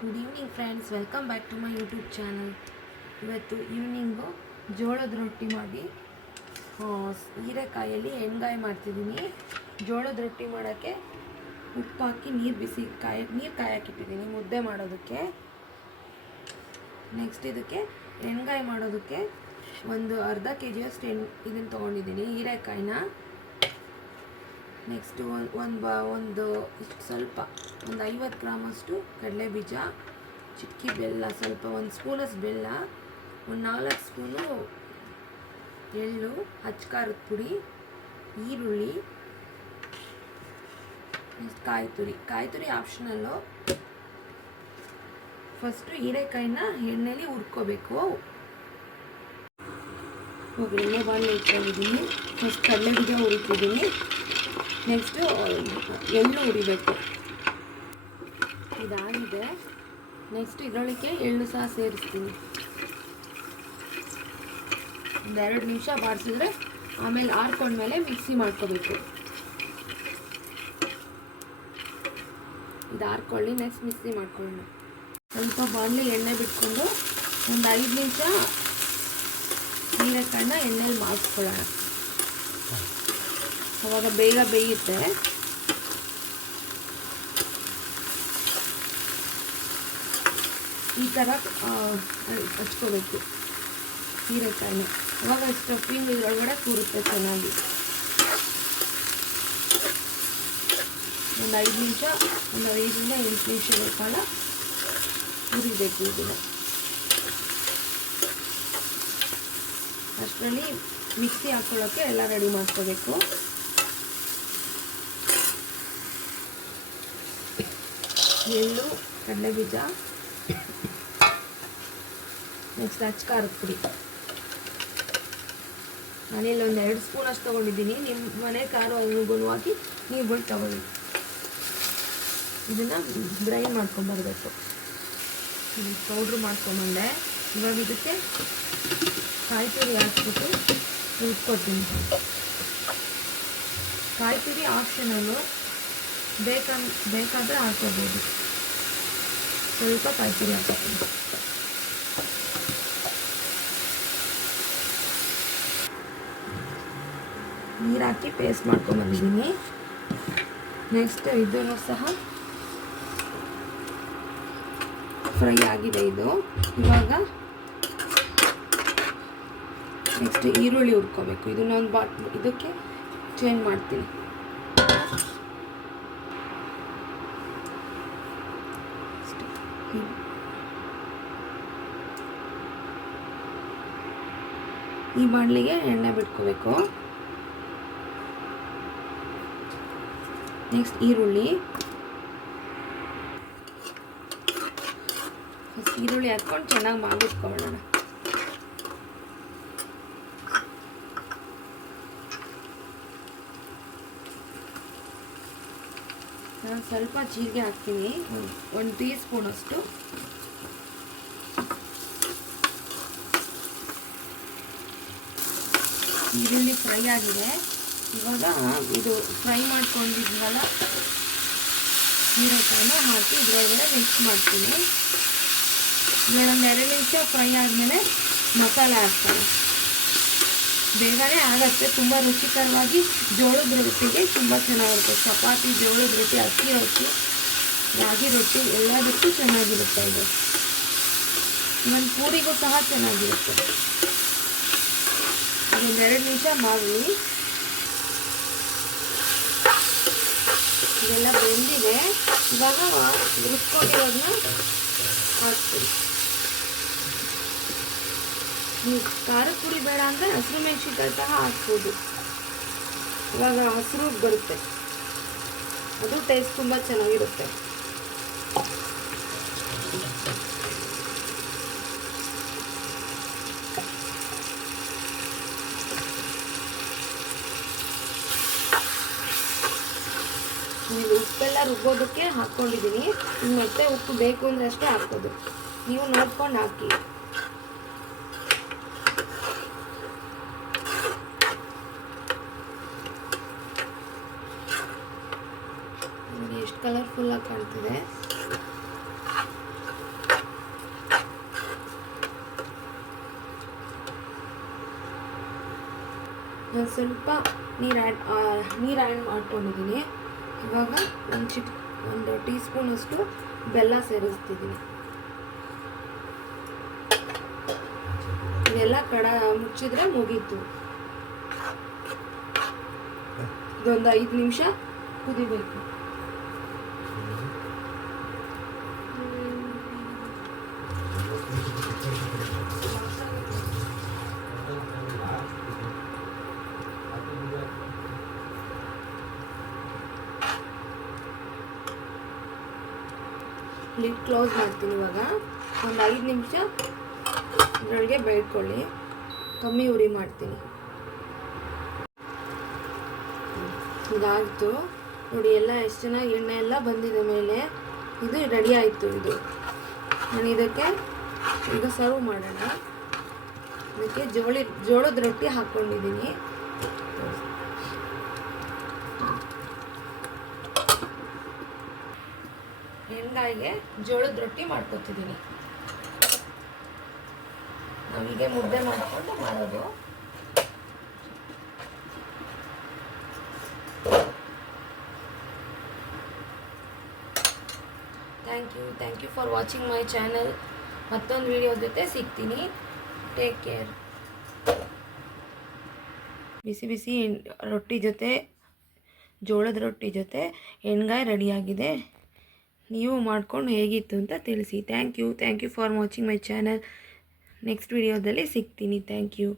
Good evening friends, welcome back to my YouTube channel. ಇವತ್ತು evening ಜೋಳದ ರೊಟ್ಟಿ ಮಾಡಿ ಹೀರೆಕಾಯಲ್ಲಿ ಎಣ್ಗಾಯಿ ಮಾಡ್ತಿದ್ದೀನಿ. ಜೋಳದ ರೊಟ್ಟಿ ಮಾಡೋಕ್ಕೆ ಉಪ್ಪು ಹಾಕಿ ನೀರು ಕಾಯಕ್ಕಿಟ್ಟಿದ್ದೀನಿ ಮುದ್ದೆ ಮಾಡೋದಕ್ಕೆ. ನೆಕ್ಸ್ಟ್ ಇದಕ್ಕೆ ಎಣ್ಗಾಯಿ ಮಾಡೋದಕ್ಕೆ ಒಂದು ಅರ್ಧ kg ಇದನ್ನು ತೊಗೊಂಡಿದ್ದೀನಿ, ಹೀರೆಕಾಯಿನ. ನೆಕ್ಸ್ಟು ಒಂದು ಇಷ್ಟು ಸ್ವಲ್ಪ ಒಂದು 50 ಗ್ರಾಮಷ್ಟು ಕಡಲೆಬೀಜ, ಚಿಕ್ಕಿ ಬೆಲ್ಲ, ಸ್ವಲ್ಪ ಒಂದು ಸ್ಪೂನಷ್ಟು ಬೆಲ್ಲ, ಒಂದು 4 ಸ್ಪೂನು ಎಳ್ಳು, ಖಾರದ ಪುಡಿ, ಈರುಳ್ಳಿ, ನೆಕ್ಸ್ಟ್ ಕಾಯಿ ತುರಿ ಆಪ್ಷನಲ್ಲು. ಫಸ್ಟು ಹೀರೆಕಾಯಿನ ಎಣ್ಣೆಲಿ ಹುರ್ಕೋಬೇಕು. ಎಣ್ಣೆ ಬಾಣಲೆ ಇಟ್ಕೊಂಡಿದ್ದೀನಿ. ಫಸ್ಟ್ ಕಡಲೆಬೀಜ ಹುರಿತಿದ್ದೀನಿ. ನೆಕ್ಸ್ಟು ಎಳ್ಳು ಹುರಿಬೇಕು. ಇದಾಗಿದೆ. ನೆಕ್ಸ್ಟ್ ಇದರೊಳಗೆ ಎಳ್ಳು ಸಹ ಸೇರಿಸ್ತೀನಿ. ಒಂದು 2 ನಿಮಿಷ ಬಾಡಿಸಿದ್ರೆ ಆಮೇಲೆ ಆರ್ಕೊಂಡ್ಮೇಲೆ ಮಿಕ್ಸಿ ಮಾಡ್ಕೋಬೇಕು. ಇದು ಆರ್ಕೊಳ್ಳಿ, ನೆಕ್ಸ್ಟ್ ಮಿಕ್ಸಿ ಮಾಡ್ಕೊಳ್ಳೋಣ. ಸ್ವಲ್ಪ ಬಾಣಲೆ ಎಣ್ಣೆ ಬಿಟ್ಕೊಂಡು ಒಂದು 5 ನಿಮಿಷ ಹೀರೆಕಾಯಿನ ಎಣ್ಣೆಲಿ ಮಾಡಿಸ್ಕೊಳ್ಳೋಣ. ಅವಾಗ ಬೇಗ ಬೇಯುತ್ತೆ. ಈ ಥರ ಹಚ್ಕೋಬೇಕು ಹೀರೆಕಾಯಿನ. ಅವಾಗ ಸ್ಟಫಿಂಗ್ ಇದರೊಳಗಡೆ ಕೂರುತ್ತೆ ಚೆನ್ನಾಗಿ. ಒಂದು 5 ನಿಮಿಷ, ಒಂದು 5ರಿಂದ 8 ನಿಮಿಷಗಳ ಕಾಲ ಹುರಿಬೇಕು ಇದನ್ನು. ಅಷ್ಟರಲ್ಲಿ ಮಿಕ್ಸಿ ಹಾಕ್ಕೊಳ್ಳೋಕ್ಕೆ ಎಲ್ಲ ರೆಡಿ ಮಾಡ್ಕೋಬೇಕು. ಎಳ್ಳು, ಕಡಲೆಬೀಜ, ನೆಕ್ಸ್ಟ್ ಖಾರದ ಪುಡಿ. ನಾನಿಲ್ಲಿ ಒಂದು 2 ಸ್ಪೂನ್ ಅಷ್ಟು ತೊಗೊಂಡಿದ್ದೀನಿ. ನಿಮ್ಮ ಮನೆ ಖಾರ ಅನುಗುಣವಾಗಿ ನೀವು ತಗೊಳ್ಳಿ. ಇದನ್ನು ಗ್ರೈಂಡ್ ಮಾಡ್ಕೊಂಬರ್ಬೇಕು. ಪೌಡ್ರ್ ಮಾಡ್ಕೊಂಬಂದೆ. ಇವಾಗ ಇದಕ್ಕೆ ಕಾಯಿ ತುರಿ ಹಾಕ್ಬಿಟ್ಟು ರುಬ್ಕೊತೀನಿ. ಕಾಯಿ ತುರಿ ಆಪ್ಷನಲ್ಲು, ಬೇಕಾದರೆ ಹಾಕ್ಕೋಬೋದು. ಸ್ವಲ್ಪ ಕಾಯಿ ತುರಿ ಹಾಕ್ಕೊತೀನಿ. ನೀರು ಹಾಕಿ ಪೇಸ್ಟ್ ಮಾಡ್ಕೊಂಬಂದಿದ್ದೀನಿ. ನೆಕ್ಸ್ಟ್ ಇದನ್ನು ಸಹ ಫ್ರೈ ಆಗಿದೆ ಇದು. ಇವಾಗ ನೆಕ್ಸ್ಟ್ ಈರುಳ್ಳಿ ಹುರ್ಕೋಬೇಕು. ಇದನ್ನ ಒಂದು ಇದಕ್ಕೆ ಚೇಂಜ್ ಮಾಡ್ತೀನಿ. ಈ ಬಾಣಲಿಗೆ ಎಣ್ಣೆ ಬಿಟ್ಕೋಬೇಕು. ನೆಕ್ಸ್ಟ್ ಈರುಳ್ಳಿ ಹಾಕ್ಕೊಂಡು ಚೆನ್ನಾಗಿ ಮಾಡಿಟ್ಕೊಳ್ಳೋಣ. ನಾನು ಸ್ವಲ್ಪ ಜೀರಿಗೆ ಹಾಕ್ತೀನಿ, 1 ಟೀ ಸ್ಪೂನ್ ಅಷ್ಟು. ಈರುಳ್ಳಿ ಫ್ರೈ ಆಗಿದೆ. ಇವಾಗ ಇದು ಫ್ರೈ ಮಾಡ್ಕೊಂಡಿದ್ವಲ್ಲ ಹೀರೆಕಾಯಿನ ಹಾಕಿ ಇದರೊಳಗಡೆ ಮಿಕ್ಸ್ ಮಾಡ್ತೀನಿ. ಇದೊಂದು 2 ನಿಮಿಷ ಫ್ರೈ ಆದಮೇಲೆ ಮಸಾಲೆ ಹಾಕ್ತಾರೆ. ಬೇಗನೆ ಆಗುತ್ತೆ. ತುಂಬ ರುಚಿಕರವಾಗಿ ಜೋಳದ ರೊಟ್ಟಿಗೆ ತುಂಬ ಚೆನ್ನಾಗಿರುತ್ತೆ. ಚಪಾತಿ, ಜೋಳದ ರೊಟ್ಟಿ, ಅಕ್ಕಿ ರೊಟ್ಟಿ, ರಾಗಿ ರೊಟ್ಟಿ ಎಲ್ಲದಕ್ಕೂ ಚೆನ್ನಾಗಿರುತ್ತೆ ಇದು. ಒಂದು ಪೂರಿಗೂ ಸಹ ಚೆನ್ನಾಗಿರುತ್ತೆ. ಒಂದು 2 ನಿಮಿಷ ಮಾಡಿ. ಇದೆಲ್ಲ ಬೆಂದಿದೆ. ಇವಾಗ ರುಬ್ಕೊಂಡಿರೋದನ್ನ ಹಾಕ್ತೀವಿ. ನೀವು ಖಾರದ ಪುಡಿ ಬೇಡ ಅಂದರೆ ಹಸಿರು ಮೆಣಸಿನ್ಕಾಯಿ ಸಹ ಹಾಕ್ಬೋದು. ಇವಾಗ ಹಸಿರು ಬರುತ್ತೆ, ಅದು ಟೇಸ್ಟ್ ತುಂಬ ಚೆನ್ನಾಗಿರುತ್ತೆ. ನೀವು ಉಪ್ಪೆಲ್ಲ ರುಬ್ಬೋದಕ್ಕೆ ಹಾಕ್ಕೊಂಡಿದ್ದೀನಿ. ಮತ್ತೆ ಉಪ್ಪು ಬೇಕು ಅಂದರೆ ಅಷ್ಟೇ ಹಾಕೋದು. ನೀವು ನೋಡ್ಕೊಂಡು ಹಾಕಿ. ಎಷ್ಟು ಕಲರ್ಫುಲ್ಲಾಗಿ ಕಾಣ್ತಿದೆ. ಒಂದು ಸ್ವಲ್ಪ ನೀರು ಆ್ಯಡ್ ಮಾಡ್ಕೊಂಡಿದ್ದೀನಿ. ಇವಾಗ ಒಂದು ಟೀ ಸ್ಪೂನಷ್ಟು ಬೆಲ್ಲ ಸೇರಿಸ್ತಿದ್ದೀನಿ. ಇವೆಲ್ಲ ಮುಚ್ಚಿದ್ರೆ ಮುಗೀತು. ಇದೊಂದು 5 ನಿಮಿಷ ಕುದಿಬೇಕು. ಲಿಡ್ ಕ್ಲೋಸ್ ಮಾಡ್ತೀನಿ. ಇವಾಗ ಒಂದು 5 ನಿಮಿಷ ಇದರೊಳಗೆ ಬೇಯ್ಕೊಳ್ಳಿ. ಕಮ್ಮಿ ಉರಿ ಮಾಡ್ತೀನಿ. ಇದಾಯಿತು ನೋಡಿ, ಎಲ್ಲ ಎಷ್ಟು ಚೆನ್ನಾಗಿ ಎಣ್ಣೆ ಎಲ್ಲ ಬಂದಿದೆ ಮೇಲೆ. ಇದು ರೆಡಿ ಆಯಿತು. ಇದು ನಾನು ಇದಕ್ಕೆ ಈಗ ಸರ್ವ್ ಮಾಡೋಣ. ಇದಕ್ಕೆ ಜೋಳದ ರೊಟ್ಟಿ ಹಾಕ್ಕೊಂಡಿದ್ದೀನಿ. ಹೆಂಗಾಯಿಗೆ ಜೋಳದ ರೊಟ್ಟಿ ಮಾಡ್ಕೊತಿದ್ದೀನಿ. ನಾವೀಗೆ ಮುದ್ದೆ ಮಾಡಿಕೊಂಡು ಮಾಡೋದು. Thank you for watching my channel. ಮತ್ತೊಂದು ವಿಡಿಯೋ ಜೊತೆ ಸಿಗ್ತೀನಿ. Take care. ಬಿಸಿ ಬಿಸಿ ರೊಟ್ಟಿ ಜೊತೆ, ಜೋಳದ ರೊಟ್ಟಿ ಜೊತೆ ಎಣ್ಗಾಯಿ ರೆಡಿಯಾಗಿದೆ. ನೀವು ಮಾಡ್ಕೊಂಡು ಹೇಗಿತ್ತು ಅಂತ ತಿಳಿಸಿ. Thank you for watching my channel. Next ವಿಡಿಯೋದಲ್ಲಿ ಸಿಗ್ತೀನಿ. Thank you.